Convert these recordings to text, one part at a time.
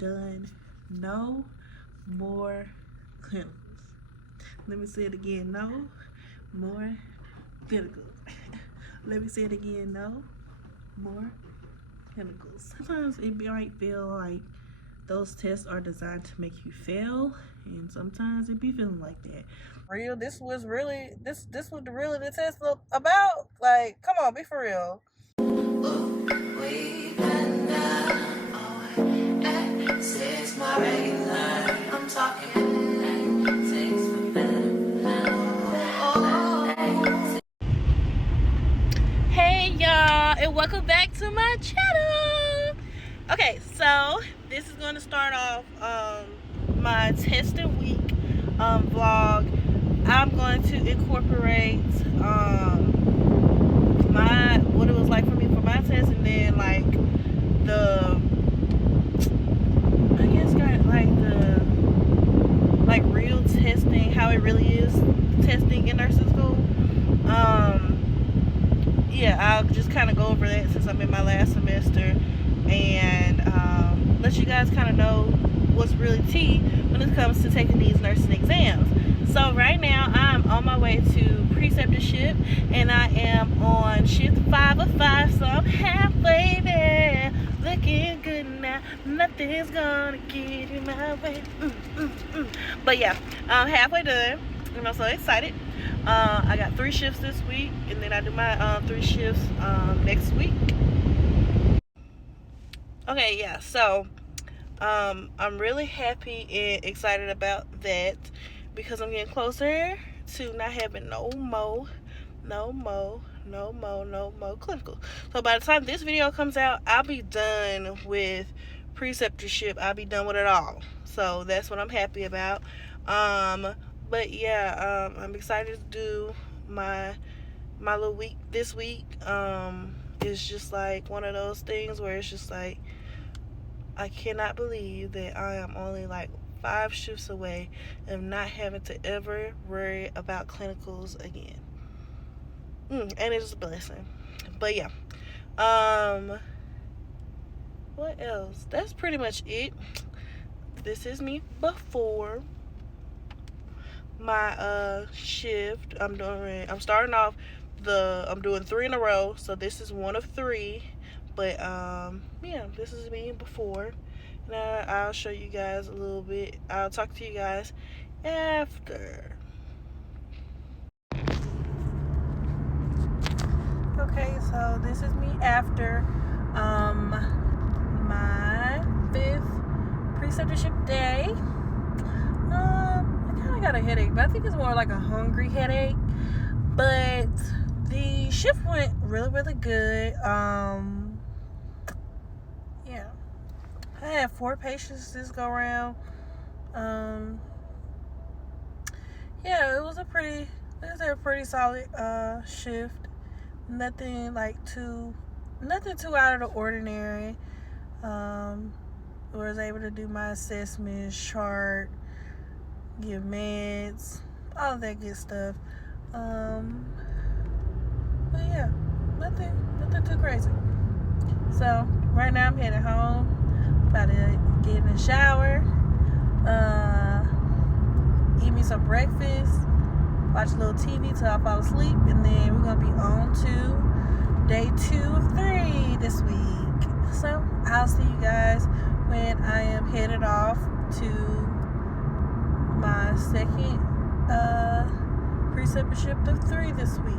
done. No more clinicals. Let me say it again. No more clinicals. Let me say it again. No more clinicals. Sometimes it might feel like those tests are designed to make you fail, and sometimes it be feeling like that. Real, this was really this what really the test about. Like, come on, be for real. I'm talking. Hey y'all, and welcome back to my channel. Okay, so this is going to start off my testing week vlog. I'm going to incorporate what it was like for me for my test, and then like real testing, how it really is testing in nursing school. Yeah, I'll just kind of go over that since I'm in my last semester, and let you guys kind of know what's really tea when it comes to taking these nursing exams. So right now I'm on my way to preceptorship, and I am on shift 5 of 5, so I'm halfway there. Looking good now, nothing's gonna get in my way. But yeah, I'm halfway done, and I'm so excited. I got 3 shifts this week, and then I do my 3 shifts next week. Okay, yeah, so I'm really happy and excited about that because I'm getting closer to not having no more clinical. So by the time this video comes out, I'll be done with preceptorship. I'll be done with it all. So that's what I'm happy about. But yeah, I'm excited to do my little week this week. It's just like one of those things where it's just like, I cannot believe that I am only like 5 shifts away of not having to ever worry about clinicals again. And it's a blessing. But yeah, what else? That's pretty much it. This is me before my shift. I'm starting off I'm doing 3 in a row, so this is 1 of 3. But yeah, this is me before. Now I'll show you guys a little bit. I'll talk to you guys after. Okay, so this is me after my 5th preceptorship day. I kind of got a headache, but I think it's more like a hungry headache. But the shift went really good. Yeah, I had 4 patients this go around. Yeah, it was a pretty solid shift. Nothing too out of the ordinary. Was able to do my assessments, chart, give meds, all of that good stuff. But yeah, nothing too crazy. So right now I'm headed home, about to get in the shower, eat me some breakfast, watch a little TV till I fall asleep, and then we're gonna be on to day 2 of 3 this week. So I'll see you guys when I am headed off to my 2nd preceptorship of 3 this week.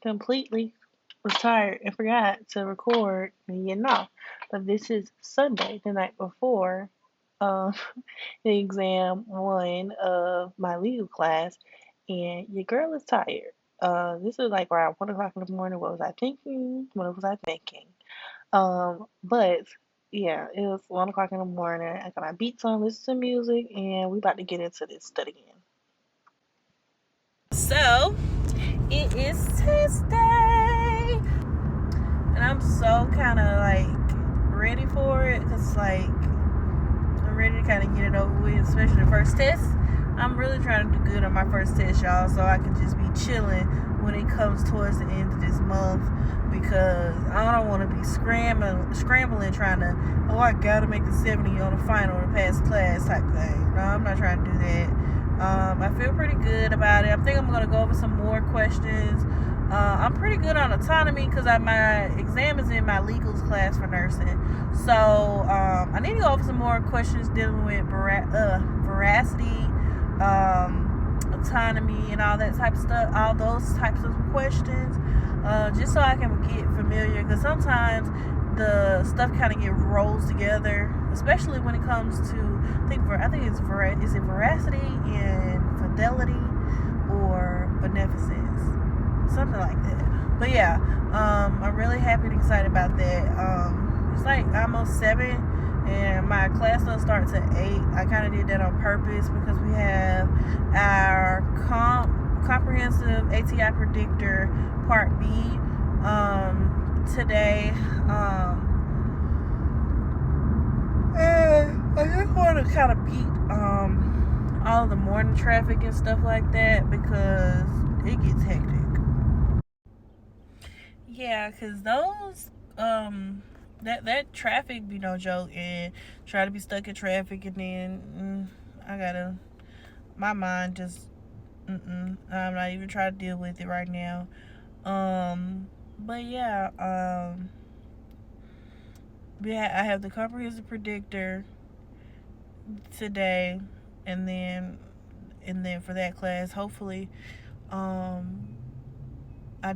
Completely was tired and forgot to record but this is Sunday, the night before the exam 1 of my legal class, and your girl is tired. This is like around 1 o'clock in the morning. What was I thinking? But yeah, it was 1 o'clock in the morning. I got my beats on, listen to music, and we about to get into this study again. So it is test day, and I'm so kind of like ready for it, because like I'm ready to kind of get it over with, especially the first test. I'm really trying to do good on my first test, y'all, so I can just be chilling when it comes towards the end of this month, because I don't want to be scrambling trying to, oh, I gotta make a 70 on the final to pass class type thing. No, I'm not trying to do that. I feel pretty good about it. I think I'm going to go over some more questions. I'm pretty good on autonomy because my exam is in my legals class for nursing. So I need to go over some more questions dealing with veracity, autonomy, and all that type of stuff. All those types of questions, just so I can get familiar. Because sometimes the stuff kind of get rolls together, especially when it comes to I think it's veracity and fidelity or beneficence, something like that. But yeah, I'm really happy and excited about that. It's like almost 7, and my class doesn't start till 8. I kind of did that on purpose because we have our comprehensive ATI predictor part B today. And I just want to kind of beat all the morning traffic and stuff like that because it gets hectic. Yeah, because those that traffic be no joke, and try to be stuck in traffic, and then my mind just I'm not even trying to deal with it right now. But yeah, I have the comprehensive predictor today, and then for that class, hopefully, I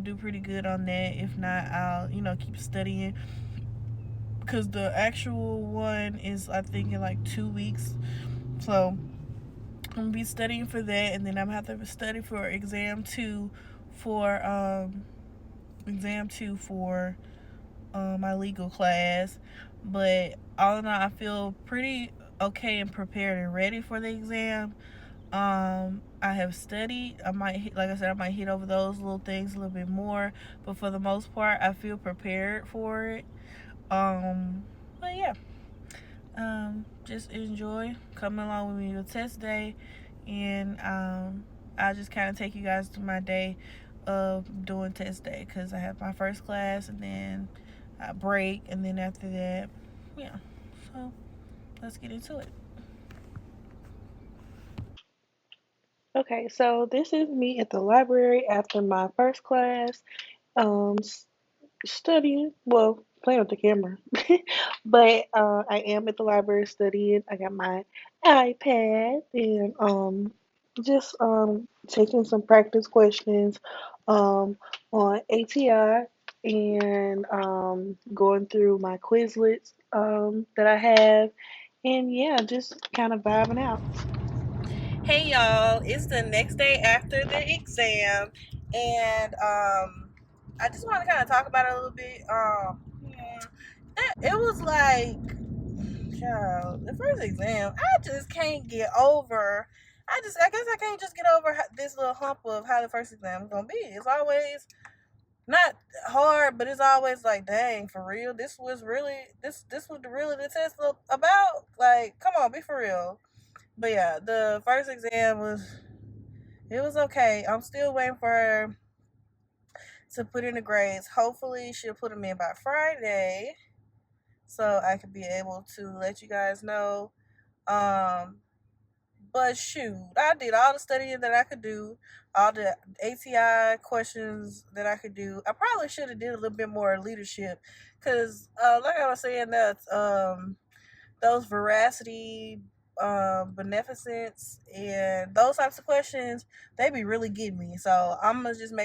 do pretty good on that. If not, I'll keep studying because the actual one is, I think, in like 2 weeks. So I'm gonna be studying for that, and then I'm gonna have to study for exam 2 for my legal class. But all in all, I feel pretty okay and prepared and ready for the exam. I have studied. Like I said, I might hit over those little things a little bit more, but for the most part, I feel prepared for it. But yeah, just enjoy coming along with me with test day, and I'll just kind of take you guys through my day of doing test day because I have my first class, and then I break, and then after that, yeah. So let's get into it. Okay, so this is me at the library after my first class, studying. Well, playing with the camera, but I am at the library studying. I got my iPad and just taking some practice questions on ATI and going through my Quizlets that I have, and yeah, just kind of vibing out. Hey y'all, it's the next day after the exam, and I just want to kind of talk about it a little bit. It was like, child, the first exam, I just can't get over. I guess I can't just get over this little hump of how the first exam is gonna be. It's always not hard, but it's always like, dang, for real, this was really the test about. Like, come on, be for real. But yeah, the first exam was okay. I'm still waiting for her to put in the grades. Hopefully she'll put them in by Friday so I can be able to let you guys know. But shoot, I did all the studying that I could do, all the ATI questions that I could do. I probably should have did a little bit more leadership because, like I was saying, that those veracity, beneficence, and those types of questions, they be really getting me. So I'm gonna just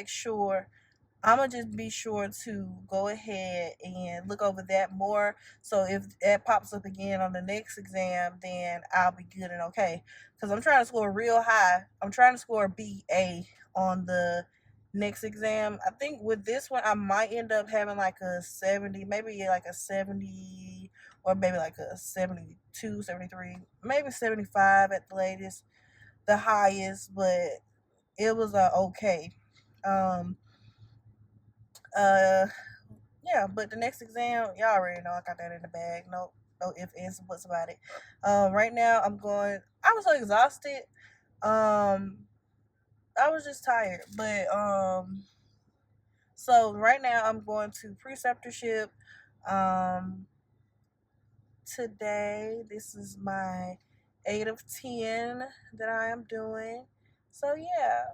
be sure to go ahead and look over that more. So if that pops up again on the next exam, then I'll be good and okay. Because I'm trying to score real high. I'm trying to score BA on the next exam. I think with this one, I might end up having like a 70, maybe like a 70, or maybe like a 72, 73, maybe 75 at the latest, the highest, but it was okay. Um, uh, yeah, but the next exam, y'all already know I got that in the bag. No ifs, ands, and buts about it. Right now I'm going. I was so exhausted. Um, I was just tired, but so right now I'm going to preceptorship. Today, this is my 8 of 10 that I am doing. So, yeah,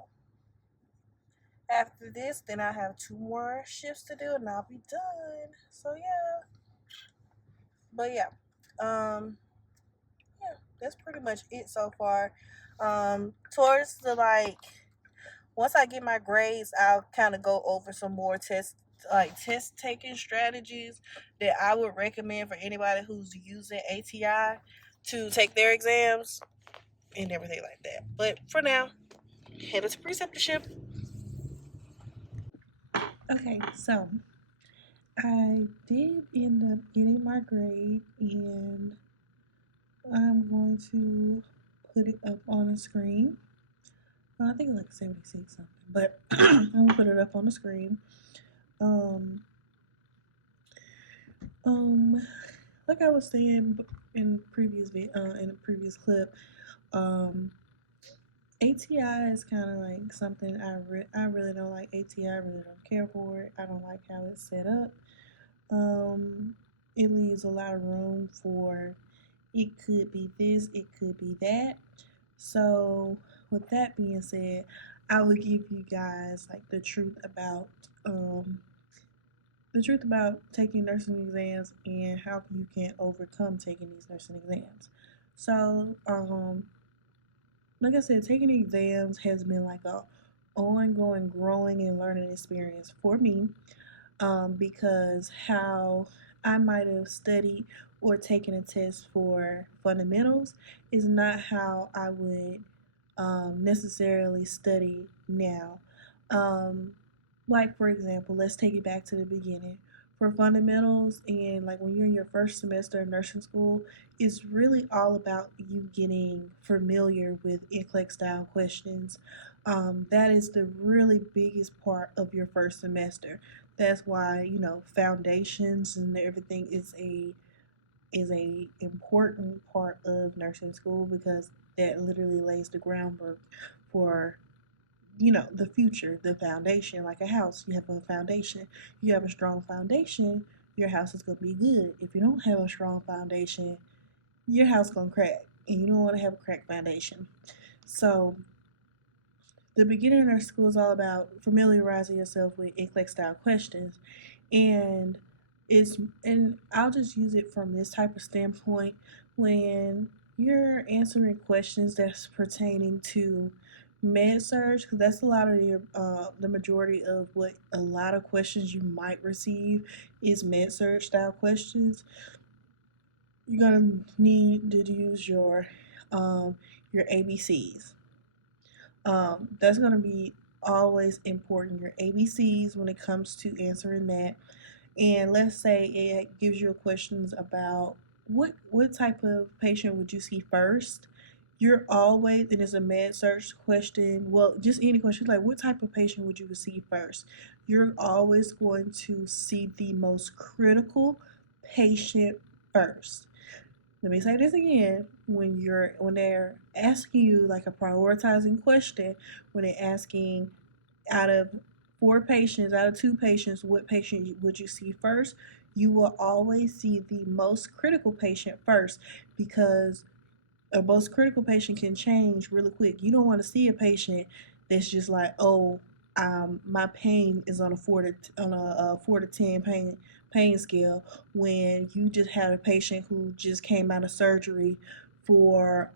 after this, then I have 2 more shifts to do and I'll be done. So, yeah, but um, yeah, that's pretty much it so far. Towards the once I get my grades, I'll kind of go over some more test taking strategies that I would recommend for anybody who's using ATI to take their exams and everything like that. But for now, head to preceptorship. Okay, so I did end up getting my grade, and I'm going to put it up on the screen. Well, I think it's like 76 something, but I'm gonna put it up on the screen. Um, um, like I was saying in in a previous clip, ATI is kind of like something I really don't like. ATI, I really don't care for it. I don't like how it's set up. It leaves a lot of room for it could be this, it could be that. So, with that being said, I will give you guys like the truth about taking nursing exams and how you can overcome taking these nursing exams. So, like I said, taking exams has been like a ongoing growing and learning experience for me, because how I might have studied or taken a test for fundamentals is not how I would necessarily study now. Um, like, for example, let's take it back to the beginning. For fundamentals, and like when you're in your first semester of nursing school, it's really all about you getting familiar with NCLEX style questions. That is the really biggest part of your first semester. That's why, foundations and everything is a important part of nursing school, because that literally lays the groundwork for the future, the foundation. Like a house, you have a foundation. You have a strong foundation, your house is going to be good. If you don't have a strong foundation, your house going to crack, and you don't want to have a cracked foundation. So the beginner of school is all about familiarizing yourself with NCLEX style questions, and I'll just use it from this type of standpoint. When you're answering questions that's pertaining to med surg, because that's a lot of the majority of what a lot of questions you might receive is med surg style questions. You're gonna need to use your ABCs. That's going to be always important, your ABCs, when it comes to answering that. And let's say it gives you questions about what type of patient would you see first. You're always, and it's a med search question, well, just any question, like what type of patient would you see first? You're always going to see the most critical patient first. Let me say this again. When they're asking you like a prioritizing question, when they're asking out of 4 patients, out of 2 patients, what patient would you see first? You will always see the most critical patient first, because a most critical patient can change really quick. You don't want to see a patient that's just like, oh, my pain is on a 4 to 10 pain scale, when you just had a patient who just came out of surgery for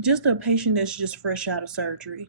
just a patient that's just fresh out of surgery.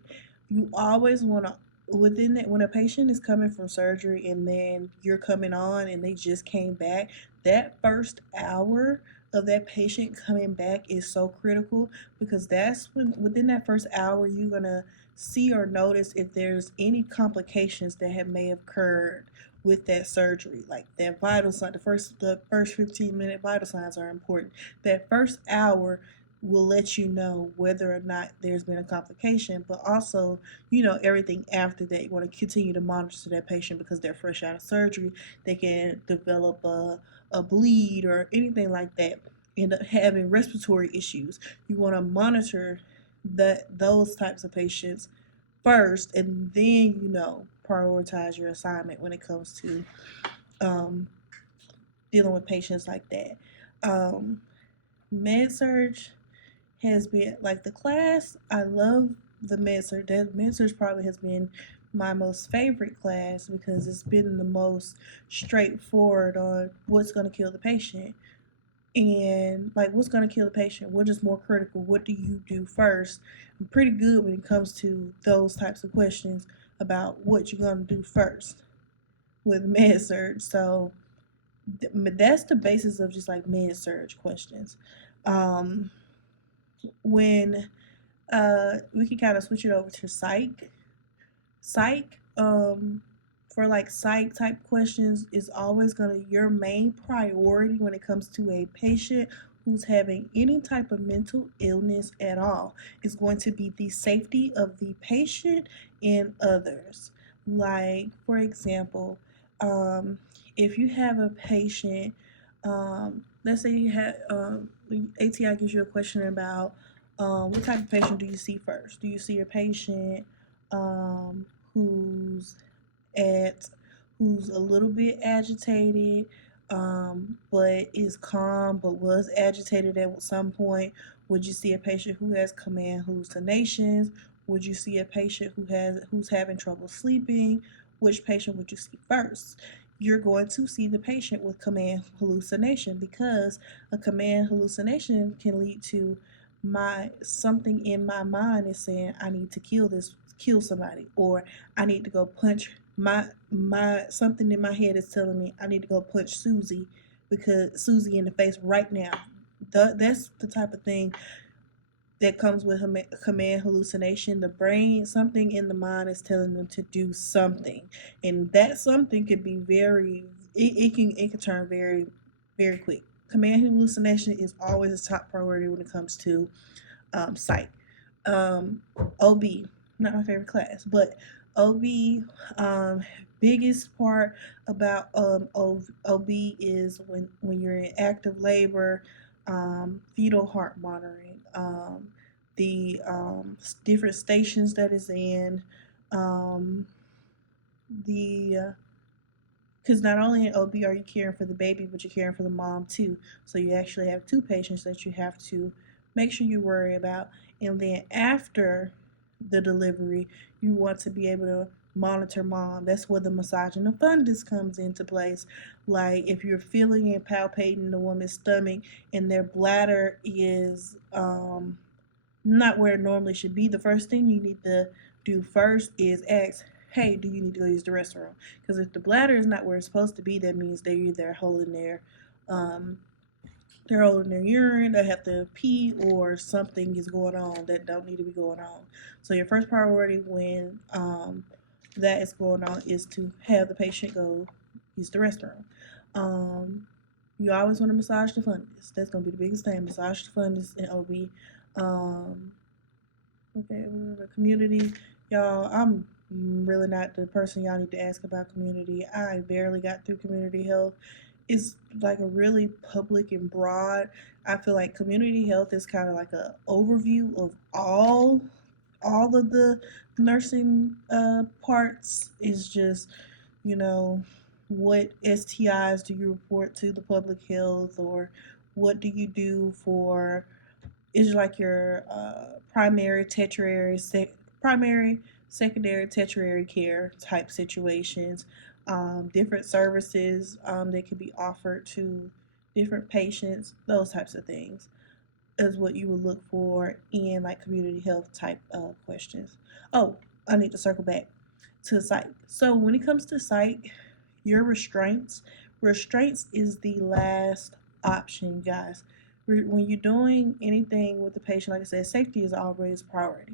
You always want to, within that, when a patient is coming from surgery and then you're coming on and they just came back, that first hour of that patient coming back is so critical, because that's when, within that first hour, you're going to see or notice if there's any complications that may have occurred with that surgery. Like that vital sign, the first 15-minute vital signs are important. That first hour will let you know whether or not there's been a complication, but also, everything after that. You want to continue to monitor that patient, because they're fresh out of surgery. They can develop a bleed or anything like that, end up having respiratory issues. You want to monitor those types of patients first, and then prioritize your assignment when it comes to um, dealing with patients like that. Um, Med surge has been like the class. I love the med surge. That med surge probably has been my most favorite class because it's been the most straightforward on what's going to kill the patient and like what's going to kill the patient. What is more critical? What do you do first? I'm pretty good when it comes to those types of questions about what you're going to do first with med surge. So that's the basis of just like med surge questions. Um, when we can kind of switch it over to psych for like psych type questions is always going to your main priority when it comes to a patient who's having any type of mental illness at all is going to be the safety of the patient and others. Like for example, if you have a patient, let's say you have ATI gives you a question about what type of patient do you see first? Do you see a patient who's at who's a little bit agitated, but is calm, but was agitated at some point? Would you see a patient who has command hallucinations? Would you see a patient who's having trouble sleeping? Which patient would you see first? You're going to see the patient with command hallucination because a command hallucination can lead to my something in my mind is saying I need to kill somebody, or I need to go punch my something in my head is telling me I need to go punch Susie because Susie in the face right now. That's the type of thing that comes with command hallucination. The brain, something in the mind is telling them to do something, and that something could be it can turn very quick. Command hallucination is always a top priority when it comes to psych. Um, OB, not my favorite class, but OB, biggest part about OB is when you're in active labor, fetal heart monitoring, the different stations that is in, um, the because not only in OB are you caring for the baby, but you're caring for the mom too. So you actually have two patients that you have to make sure you worry about. And then after the delivery, you want to be able to monitor mom. That's where the massage and the fundus comes into place. Like if you're feeling and palpating the woman's stomach and their bladder is not where it normally should be, the first thing you need to do first is ask, hey, do you need to go use the restroom? Because if the bladder is not where it's supposed to be, that means they're either um, holding their urine, they have to pee, or something is going on that don't need to be going on. So your first priority when that is going on is to have the patient go use the restroom. Um, you always want to massage the fundus. That's going to be the biggest thing. Massage the fundus in OB. Um, okay, community. Y'all, I'm really not the person y'all need to ask about community. I barely got through community health. It's like a really public and broad. I feel like community health is kind of like a overview of all of the nursing parts. Is just you know what STIs do you report to the public health, or what do you do for is like your primary, secondary, tertiary care type situations, different services that can be offered to different patients, those types of things is what you would look for in like community health type of questions. Oh, I need to circle back to psych. So when it comes to psych, your restraints is the last option, guys. When you're doing anything with the patient, like I said, safety is always a priority.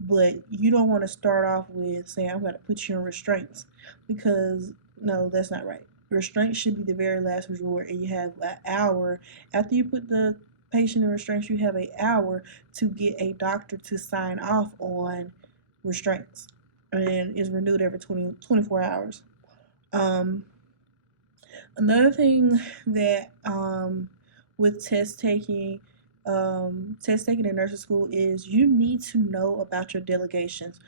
But you don't want to start off with saying, I'm going to put you in restraints, because no, that's not right. Restraints should be the very last resort, and you have an hour. After you put the patient in restraints, you have an hour to get a doctor to sign off on restraints. And it's renewed every 24 hours. Um, Another thing that with test taking in nursing school is you need to know about your delegations.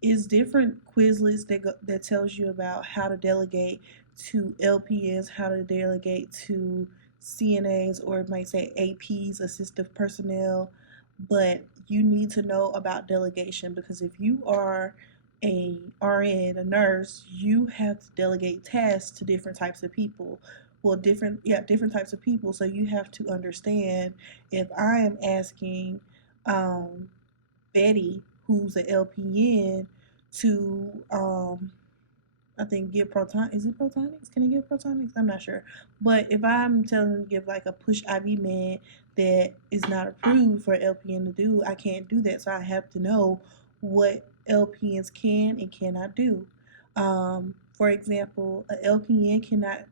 Is different Quizlets that tells you about how to delegate to LPNs, how to delegate to CNAs, or it might say APs, assistive personnel. But you need to know about delegation, because if you are a RN, a nurse, you have to delegate tasks to different types of people. Well, different types of people. So you have to understand, if I am asking um, Betty, who's an LPN, to I think give proton. Is it protonics? Can I give protonics? I'm not sure. But if I'm telling them to give like a push IV med that is not approved for LPN to do, I can't do that. So I have to know what LPNs can and cannot do. For example, an LPN cannot,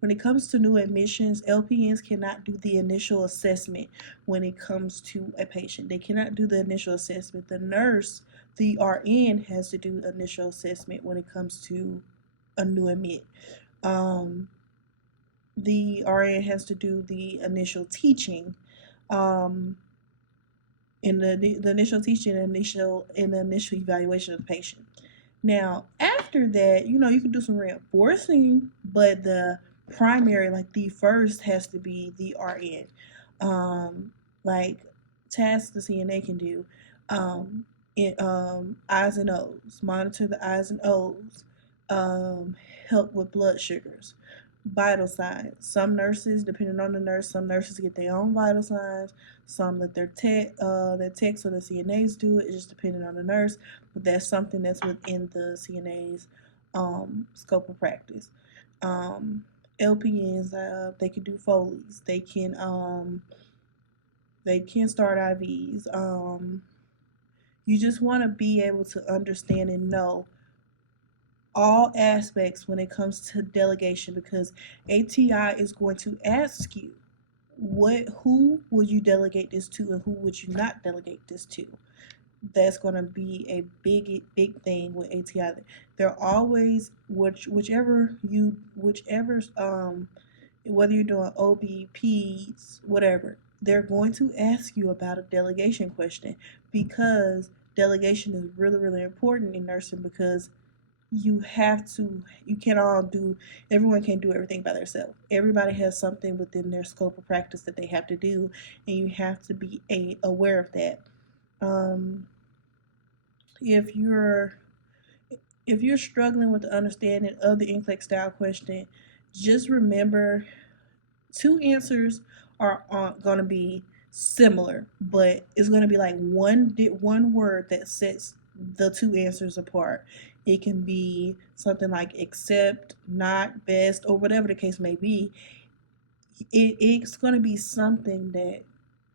when it comes to new admissions, LPNs cannot do the initial assessment when it comes to a patient. They cannot do the initial assessment. The nurse, the RN, has to do initial assessment when it comes to a new admit. Um, the RN has to do the initial teaching, um, in the initial teaching, the initial evaluation of the patient. Now, after that, you can do some reinforcing, but the primary, like the first, has to be the RN. Like tasks the CNA can do, I's and O's, monitor the I's and O's, help with blood sugars, vital signs. Some nurses, depending on the nurse, some nurses get their own vital signs. Some let their techs or the CNAs do it. It's just depending on the nurse, but that's something that's within the CNA's scope of practice. Um, LPNs, they can do Foley's. They can start IVs. You just want to be able to understand and know all aspects when it comes to delegation, because ATI is going to ask you who would you delegate this to and who would you not delegate this to. That's going to be a big thing with ATI. They're always whichever whether you're doing OBPs, whatever, they're going to ask you about a delegation question, because delegation is really, really important in nursing, because you can't all do everyone can't do everything by themselves. Everybody has something within their scope of practice that they have to do, and you have to be aware of that. um, if you're if you're struggling with the understanding of the NCLEX style question, just remember two answers are going to be similar, but it's going to be like one word that sets the two answers apart. It can be something like accept, not, best, or whatever the case may be. It's going to be something that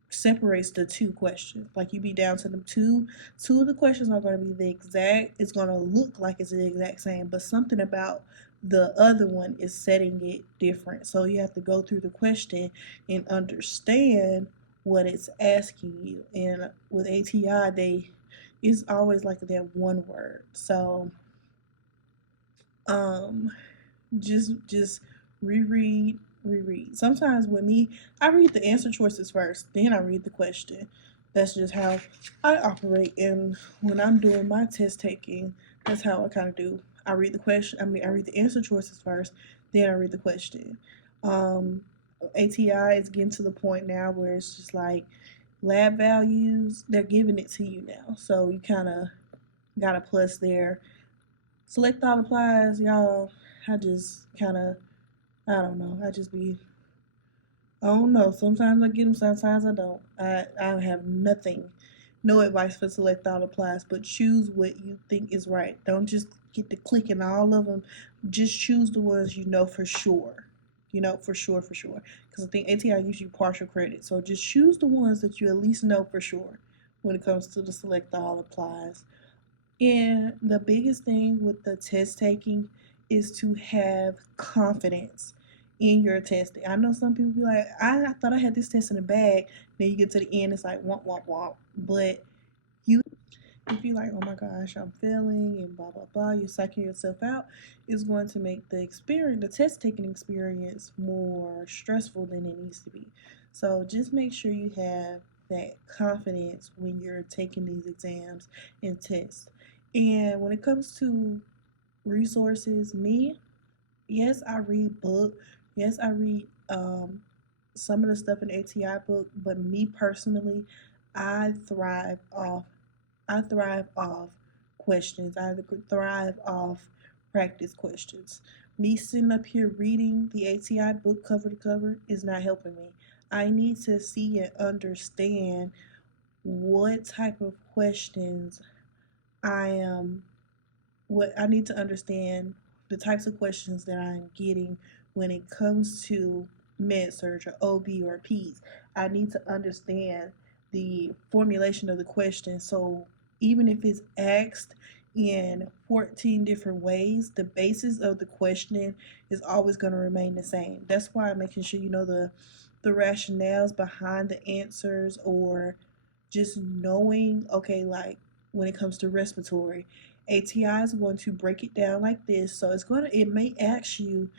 separates the two questions. Like, you be down to them two of the questions are going to be the exact, it's going to look like it's the exact same, but something about the other one is setting it different. So you have to go through the question and understand what it's asking you. And with ATI, it's always like that one word. So um just reread. Sometimes with me, I read the answer choices first, then I read the question. That's just how I operate. And when I'm doing my test taking, that's how I kind of do. I read the question. I read the answer choices first, then I read the question. Um, ATI is getting to the point now where it's just like lab values. They're giving it to you now, so you kind of got a plus there. Select all applies, y'all. I just kind of, I don't know. I don't know. Sometimes I get them, sometimes I don't. I have no advice for select all applies, but choose what you think is right. Don't just get to clicking all of them. Just choose the ones you know for sure. For sure. Because I think ATI gives you partial credit. So just choose the ones that you at least know for sure when it comes to the select all applies. And the biggest thing with the test taking is to have confidence in your testing. I know some people be like, I thought I had this test in the bag. Then you get to the end, it's like womp womp womp. But you, if you like, oh my gosh, I'm failing and blah blah blah, you're psyching yourself out, is going to make the test taking experience more stressful than it needs to be. So just make sure you have that confidence when you're taking these exams and tests. And when it comes to resources, yes, I read book. Yes, I read some of the stuff in ATI book, but me personally, I thrive off I thrive off questions. I thrive off practice questions. Me sitting up here reading the ATI book cover to cover is not helping me. I need to see and understand what type of questions I am what I need to understand the types of questions that I'm getting when it comes to med surg or OB or Peds. I need to understand the formulation of the question. So even if it's asked in 14 different ways, the basis of the question is always going to remain the same. That's why I'm making sure you know the rationales behind the answers, or just knowing, okay, like when it comes to respiratory, ATI is going to break it down like this. So it may ask you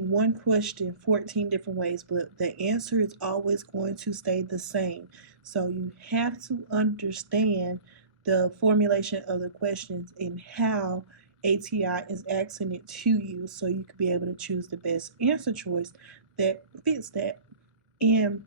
one question 14 different ways, but the answer is always going to stay the same. So you have to understand the formulation of the questions and how ATI is asking it to you, so you can be able to choose the best answer choice that fits that. And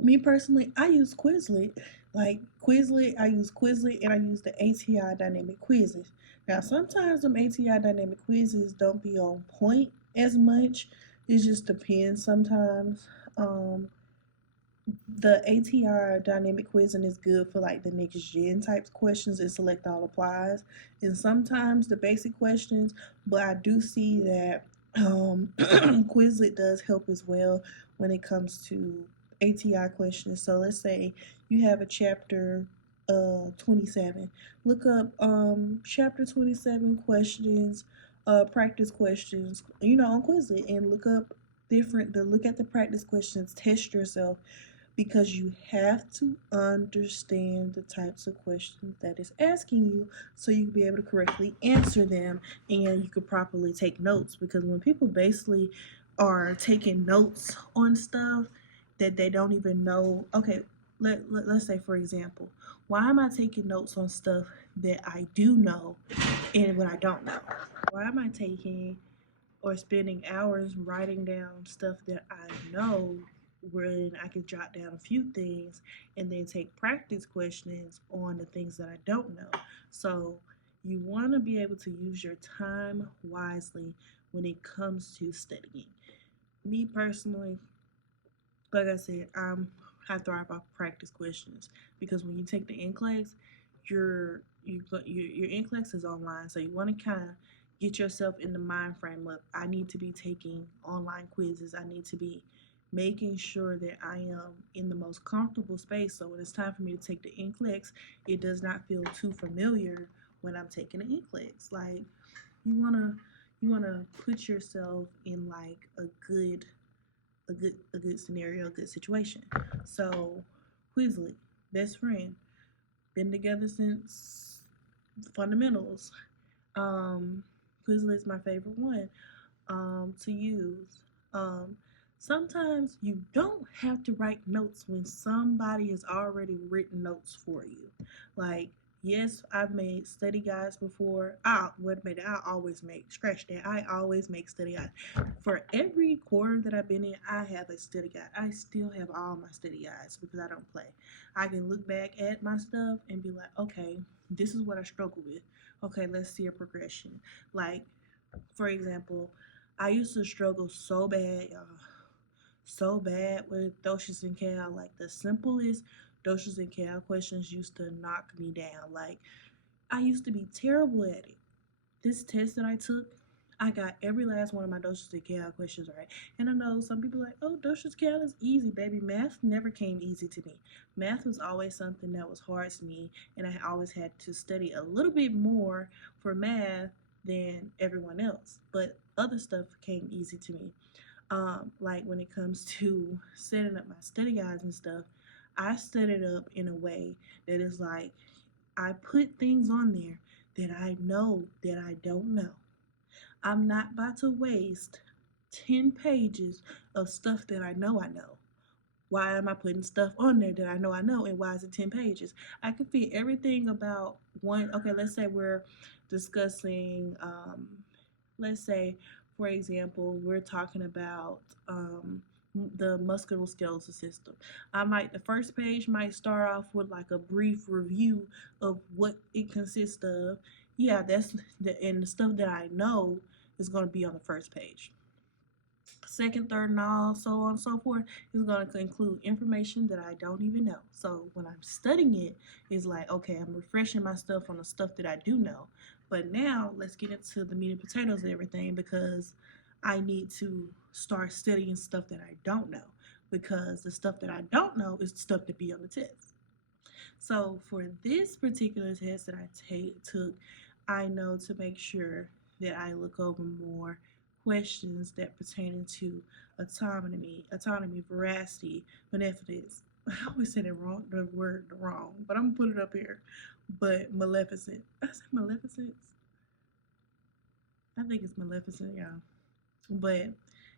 me personally, I use Quizlet. Like Quizlet, I use Quizlet and I use the ATI dynamic quizzes. Now, sometimes them ATI dynamic quizzes don't be on point as much. It just depends sometimes. The ATR dynamic quizzing is good for like the next gen types questions and select all applies, and sometimes the basic questions. But I do see that Quizlet does help as well when it comes to ATI questions. So let's say you have a chapter 27. Look up chapter 27 questions, practice questions, on Quizlet, and look at the practice questions, test yourself, because you have to understand the types of questions that it's asking you, so you can be able to correctly answer them and you can properly take notes. Because when people basically are taking notes on stuff that they don't even know, okay, let's say, for example, why am I taking notes on stuff that I do know and what I don't know? Why am I taking or spending hours writing down stuff that I know, when I can jot down a few things and then take practice questions on the things that I don't know? So you want to be able to use your time wisely when it comes to studying. Me personally, like I said, I thrive off practice questions, because when you take the NCLEX, your NCLEX is online, so you want to kind of get yourself in the mind frame of, I need to be taking online quizzes. I need to be making sure that I am in the most comfortable space. So when it's time for me to take the NCLEX, it does not feel too familiar when I'm taking the NCLEX. Like you wanna put yourself in like a good scenario, a good situation. So Quizlet, best friend, been together since fundamentals. Um, Quizlet is my favorite one to use. Um, Sometimes you don't have to write notes when somebody has already written notes for you. Like, yes, I've made study guides before. I always make, scratch that. I always make study guides. For every quarter that I've been in, I have a study guide. I still have all my study guides because I don't play. I can look back at my stuff and be like, okay, this is what I struggle with. Okay, let's see a progression. Like, for example, I used to struggle so bad, so bad with doshes and cal. Like the simplest doshes and cal questions used to knock me down. Like I used to be terrible at it. This test that I took, I got every last one of my doshes and cal questions right. And I know some people are like, oh, doshes cal is easy, baby. Math never came easy to me. Math was always something that was hard to me, and I always had to study a little bit more for math than everyone else. But other stuff came easy to me. Like when it comes to setting up my study guides and stuff, I set it up in a way that is like, I put things on there that I know that I don't know. I'm not about to waste 10 pages of stuff that I know I know. Why am I putting stuff on there that I know, and why is it 10 pages? I can fit everything about let's say we're discussing, let's say, for example, we're talking about the musculoskeletal system. The first page might start off with like a brief review of what it consists of. Yeah, and the stuff that I know is going to be on the first page. Second, third, and all so on and so forth is going to include information that I don't even know. So when I'm studying it, it's like, okay, I'm refreshing my stuff on the stuff that I do know. But now let's get into the meat and potatoes of everything, because I need to start studying stuff that I don't know, because the stuff that I don't know is the stuff to be on the test. So for this particular test that I took, I know to make sure that I look over more questions that pertain to autonomy, veracity, beneficence. I always say the word wrong, but I'm gonna put it up here. But maleficent. I said maleficence. I think it's maleficent, yeah. But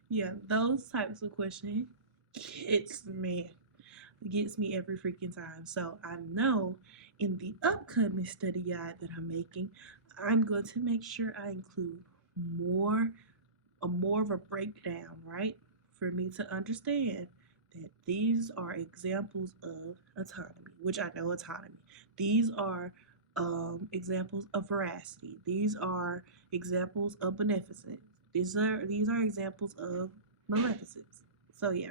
yeah, those types of questions gets me every freaking time. So I know in the upcoming study guide that I'm making, I'm going to make sure I include more of a breakdown, right? For me to understand that these are examples of autonomy, which I know autonomy. These are examples of veracity. These are examples of beneficence. These are examples of maleficence. So yeah.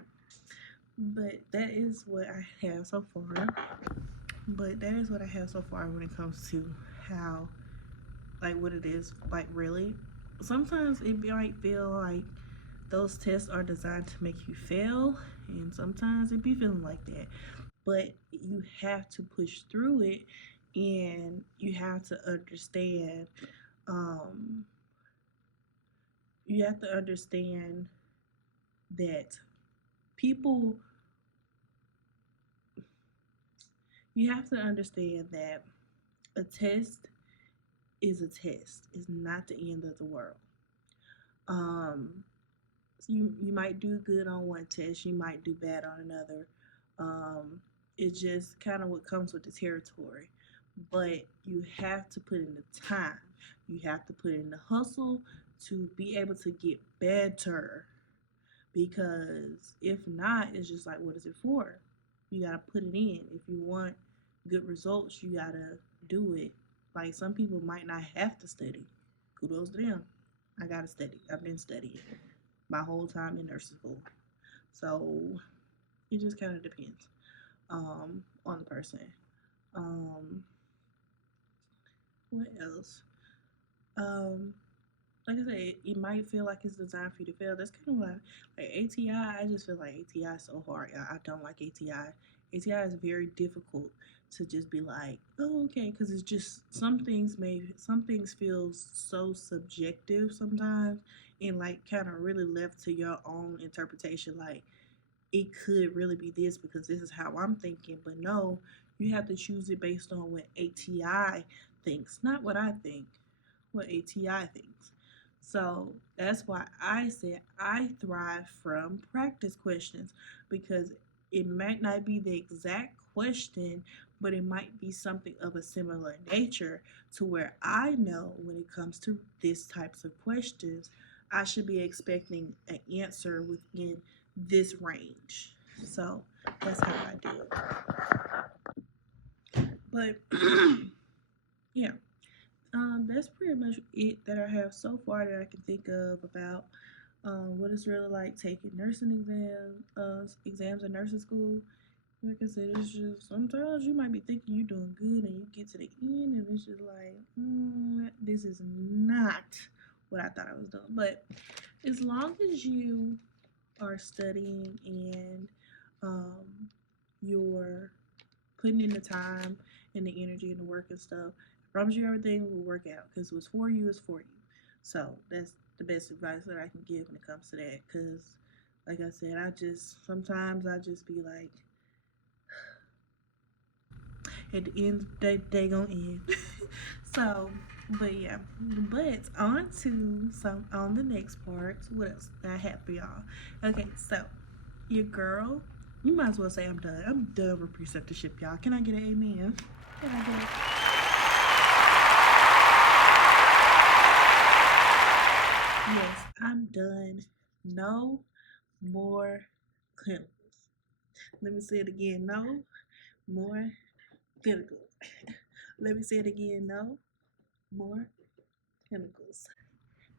But that is what I have so far. But that is what I have so far when it comes to how, like, what it is, like, really. Sometimes it might feel like those tests are designed to make you fail, and sometimes it be feeling like that. But you have to push through it, and you have to understand. Um, you have to understand that people. You have to understand that a test is a test. It's not the end of the world. Um, you might do good on one test, you might do bad on another. It's just kind of what comes with the territory. But you have to put in the time. You have to put in the hustle to be able to get better. Because if not, it's just like, what is it for? You gotta put it in. If you want good results, you gotta do it. Like, some people might not have to study. Kudos to them. I gotta study. I've been studying my whole time in nursing school. So it just kind of depends on the person. Um, what else? Um, like I said, it might feel like it's designed for you to fail. That's kind of like ATI. I just feel like ATI is so hard. I don't like ATI. ATI is very difficult to just be like, oh, okay, because it's just some things feel so subjective sometimes, and like kind of really left to your own interpretation. Like, it could really be this because this is how I'm thinking, but no, you have to choose it based on what ATI thinks, not what I think, what ATI thinks. So that's why I said I thrive from practice questions, because it might not be the exact question, but it might be something of a similar nature to where I know when it comes to this types of questions, I should be expecting an answer within this range. So that's how I do it. But yeah, that's pretty much it that I have so far that I can think of about what it's really like taking nursing exams in nursing school. Like I said, it's just sometimes you might be thinking you're doing good, and you get to the end, and it's just like, this is not what I thought I was doing. But as long as you are studying and you're putting in the time and the energy and the work and stuff, I promise you everything will work out, because what's for you is for you. So that's the best advice that I can give when it comes to that. Because, like I said, sometimes I just be like, at the end of the day, they gonna end. So, but yeah, but on the next part, what else that I have for y'all? Okay, so your girl, you might as well say I'm done. I'm done with preceptorship, y'all. Can I get an amen? Can I get it? Yes, I'm done. No more clinicals. Let me say it again. No more clinicals. Let me say it again. No more clinicals.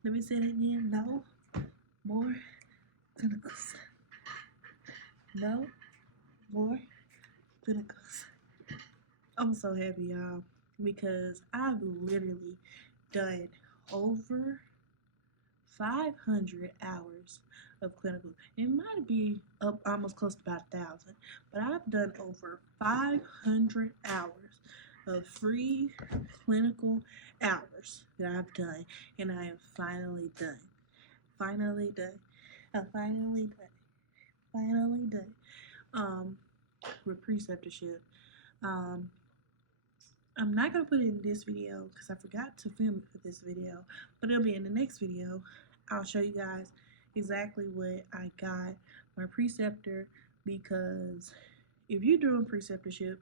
Let me say it again. No more clinicals. No more clinicals. I'm so happy, y'all, because I've literally done over 500 hours of clinical. It might be up almost close to about 1,000, but I've done over 500 hours of free clinical hours that I've done, and I am finally done. Finally done. I'm finally done. Finally done. With preceptorship. Um, I'm not going to put it in this video because I forgot to film it for this video, but it'll be in the next video. I'll show you guys exactly what I got my preceptor, because if you're doing preceptorship,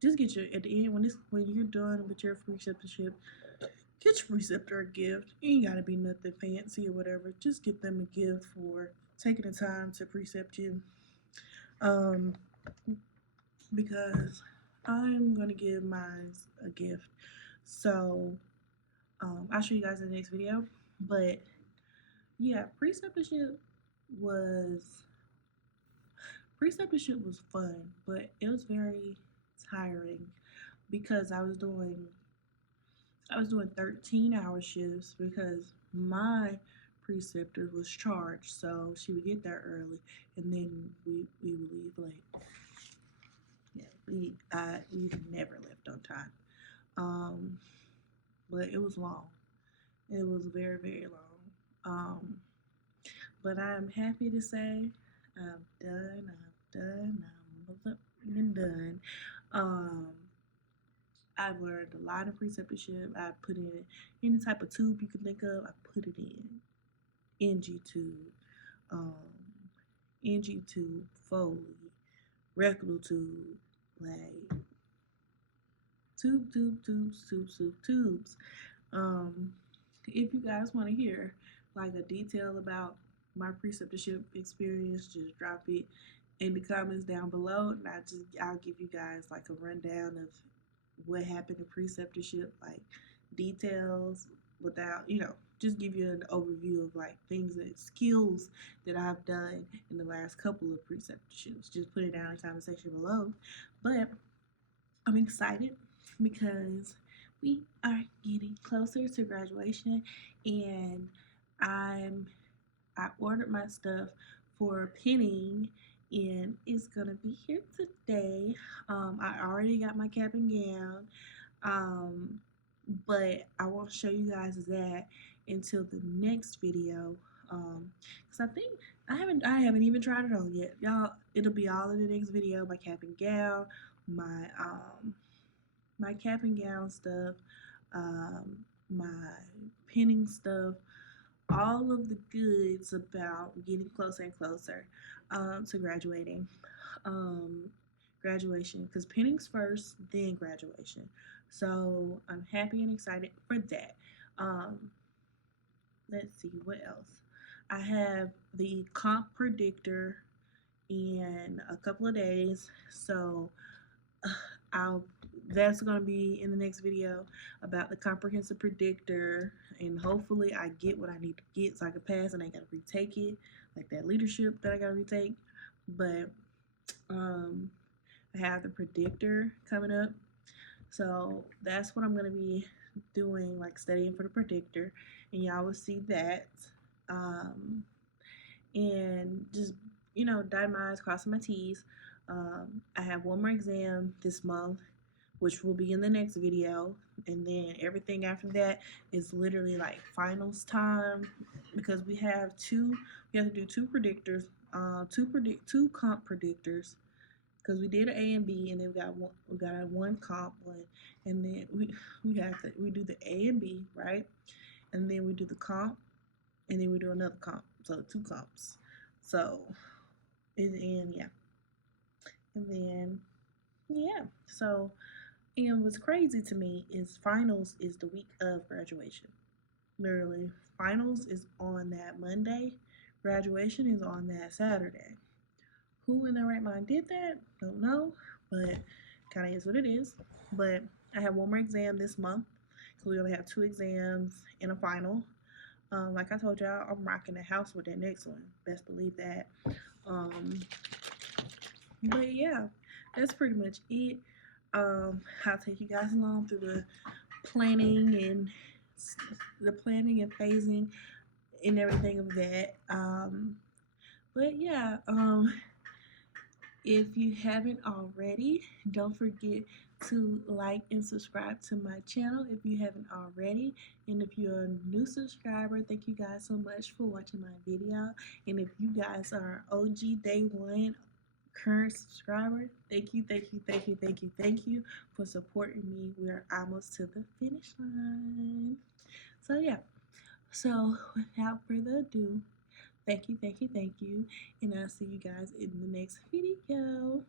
just get your, at the end, when you're done with your preceptorship, get your preceptor a gift. It ain't got to be nothing fancy or whatever. Just get them a gift for taking the time to precept you. Because I'm going to give mine a gift. So I'll show you guys in the next video. But yeah, preceptorship was fun, but it was very tiring because I was doing 13-hour shifts because my preceptor was charged, so she would get there early and then we would leave late. Yeah, we never left on time. But it was long. It was very, very long. But I'm happy to say I'm done. I'm done. I've learned a lot of preceptorship. I put in any type of tube you can think of. I put it in NG tube, NG tube, Foley, rectal tube, like tubes. If you guys want to hear like a detail about my preceptorship experience, just drop it in the comments down below, and I'll give you guys like a rundown of what happened in preceptorship, like details without, just give you an overview of like things that skills that I've done in the last couple of preceptorships. Just put it down in the comment section below. But I'm excited because we are getting closer to graduation, and I ordered my stuff for pinning, and it's gonna be here today. I already got my cap and gown, but I won't show you guys that until the next video. Because I think I haven't even tried it on yet, y'all. It'll be all in the next video. My cap and gown, my cap and gown stuff, my pinning stuff, all of the goods about getting closer and closer to graduating. Graduation, because pinning's first, then graduation. So I'm happy and excited for that. Let's see what else. I have the comp predictor in a couple of days, so that's going to be in the next video about the comprehensive predictor, and hopefully I get what I need to get so I can pass and I got to retake it, like that leadership that I got to retake. But I have the predictor coming up, so that's what I'm going to be doing, like studying for the predictor, and y'all will see that. And just, dotting my I's, crossing my T's. I have one more exam this month, which will be in the next video, and then everything after that is literally like finals time, because we have to do two predictors, two comp predictors, because we did an A and B, and then we got a one comp one, and then we do the A and B, right, and then we do the comp, and then we do another comp, so 2 comps. So and yeah, and then yeah, so. And what's crazy to me is finals is the week of graduation. Literally, finals is on that Monday. Graduation is on that Saturday. Who in their right mind did that? Don't know, but kind of is what it is. But I have one more exam this month because we only have 2 exams and a final. Like I told y'all, I'm rocking the house with that next one. Best believe that. Um, but yeah, that's pretty much it. I'll take you guys along through the planning and phasing and everything of that. But yeah, if you haven't already, don't forget to like and subscribe to my channel if you haven't already. And if you're a new subscriber, thank you guys so much for watching my video. And if you guys are OG day one current subscriber, thank you, thank you, thank you, thank you, thank you for supporting me. We're almost to the finish line. So yeah, so without further ado, thank you, thank you, thank you, and I'll see you guys in the next video.